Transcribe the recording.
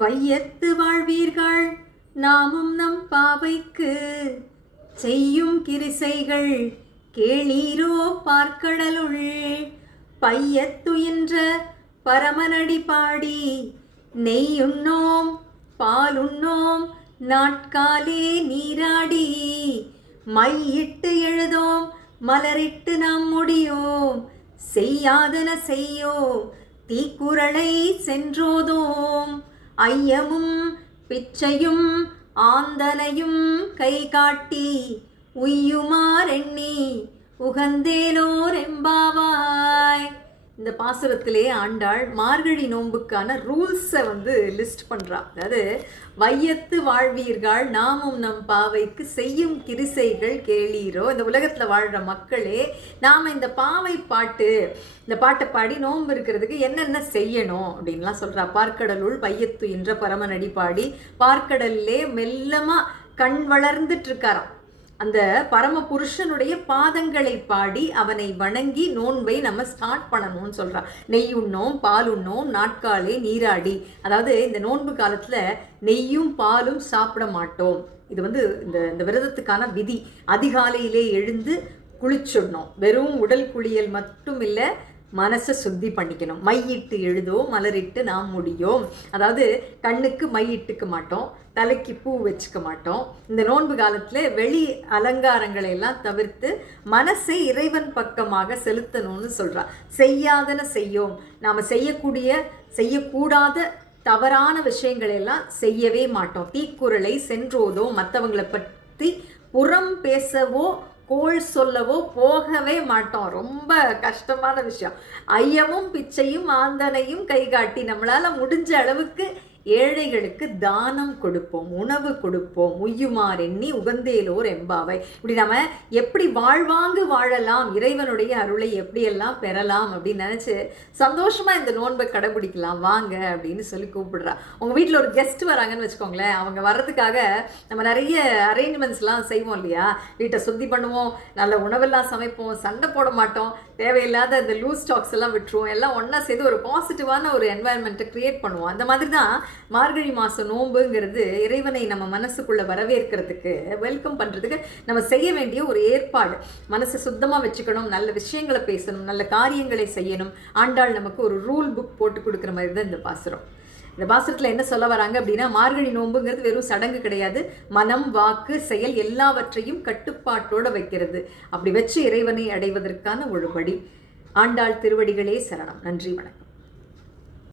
வையத்து வாழ்வீர்கள் நாமும் நம் பாவைக்கு செய்யும் கிரிசைகள் கேளீரோ பார்க்கடலுள் பையத்துயின்ற பரமனடி பாடி நெய்யுண்ணோம் பாலுண்ணோம் நாட்காலே நீராடி மையிட்டு எழுதோம் மலரிட்டு நாம் முடியோம் செய்யாதன செய்யோம் தீக்குறளை சென்றோதோம் ஐயமும் பிச்சையும் ஆந்தனையும் கை காட்டி உய்யுமாறெண்ணி உகந்தேலோர் எம்பாவாய். இந்த பாசுரத்திலே ஆண்டாள் மார்கழி நோன்புக்கான ரூல்ஸை லிஸ்ட் பண்ணுறா. அதாவது வையத்து வாழ்வீர்கள் நாமும் நம் பாவைக்கு செய்யும் கிரிசைகள் கேளீரோ. இந்த உலகத்தில் வாழ்கிற மக்களே, நாம் இந்த பாவை பாட்டு, இந்த பாட்டை பாடி நோன்பு இருக்கிறதுக்கு என்னென்ன செய்யணும் அப்படின்லாம் சொல்கிறா. பார்க்கடலுள் வையத்து என்ற பரமனடி பாடி பார்க்கடல்லே மெல்லமாக கண் வளர்ந்துட்டு இருக்காராம். அந்த பரம புருஷனுடைய பாதங்களை பாடி அவனை வணங்கி நோன்பை நம்ம ஸ்டார்ட் பண்ணணும்னு சொல்கிறான். நெய் உண்ணோம் பால் உண்ணோம் நாட்காலே நீராடி. அதாவது இந்த நோன்பு காலத்தில் நெய்யும் பாலும் சாப்பிட மாட்டோம். இது இந்த விரதத்துக்கான விதி. அதிகாலையிலே எழுந்து குளிச்சுடணும். வெறும் உடல் குளியல் மட்டும் இல்லை, மனசை சுத்தி பண்ணிக்கணும். மையிட்டு எழுதோ மலரிட்டு நாம் முடியோம். அதாவது கண்ணுக்கு மையிட்டுக்க மாட்டோம், தலைக்கு பூ வச்சுக்க மாட்டோம். இந்த நோன்பு காலத்தில் வெளி அலங்காரங்களை எல்லாம் தவிர்த்து மனசை இறைவன் பக்கமாக செலுத்தணும்னு சொல்கிறா. செய்யாதன செய்யோம். நாம் செய்யக்கூடாத தவறான விஷயங்களை எல்லாம் செய்யவே மாட்டோம். தீக்குறளை சென்றோதோ, மற்றவங்களை பற்றி புறம் பேசவோ கோள் சொல்லவோ போகவே மாட்டோம். ரொம்ப கஷ்டமான விஷயம். ஐயமும் பிச்சையும் ஆந்தனையும் கை காட்டி நம்மளால் முடிஞ்ச அளவுக்கு ஏழைகளுக்கு தானம் கொடுப்போம், உணவு கொடுப்போம், உய்யுமார் எண்ணி உகந்தேலோர் எம்பாவை. இப்படி நம்ம எப்படி வாழ்வாங்கு வாழலாம், இறைவனுடைய அருளை எப்படியெல்லாம் பெறலாம் அப்படின்னு நினச்சி சந்தோஷமாக இந்த நோன்பை கடைபிடிக்கலாம் வாங்க அப்படின்னு சொல்லி கூப்பிடுறா. உங்கள் வீட்டில் ஒரு கெஸ்ட் வராங்கன்னு வச்சுக்கோங்களேன். அவங்க வர்றதுக்காக நம்ம நிறைய அரேஞ்ச்மெண்ட்ஸ்லாம் செய்வோம் இல்லையா. வீட்டை சுத்தி பண்ணுவோம், நல்ல உணவெல்லாம் சமைப்போம், சண்டை போட மாட்டோம், தேவையில்லாத இந்த லூஸ் ஸ்டாக்ஸ் எல்லாம் விட்டுருவோம். எல்லாம் ஒன்றா சேர்த்து ஒரு பாசிட்டிவான ஒரு என்வாயன்மெண்ட்டை க்ரியேட் பண்ணுவோம். அந்த மாதிரி தான் மார்கழி மாதம் நோன்புங்கிறது இறைவனை நம்ம மனசுக்குள்ளே வரவேற்கிறதுக்கு, வெல்கம் பண்ணுறதுக்கு நம்ம செய்ய வேண்டிய ஒரு ஏற்பாடு. மனசை சுத்தமாக வச்சுக்கணும், நல்ல விஷயங்களை பேசணும், நல்ல காரியங்களை செய்யணும். ஆண்டாள் நமக்கு ஒரு ரூல் புக் போட்டு கொடுக்குற மாதிரி தான் இந்த பாசுரம். இந்த பாசுரத்தில் என்ன சொல்ல வராங்க அப்படின்னா, மார்கழி நோன்புங்கிறது வெறும் சடங்கு கிடையாது. மனம், வாக்கு, செயல் எல்லாவற்றையும் கட்டுப்பாட்டோடு வைக்கிறது. அப்படி வச்சு இறைவனை அடைவதற்கான ஒரு வழி. ஆண்டாள் திருவடிகளே சரணம். நன்றி, வணக்கம்.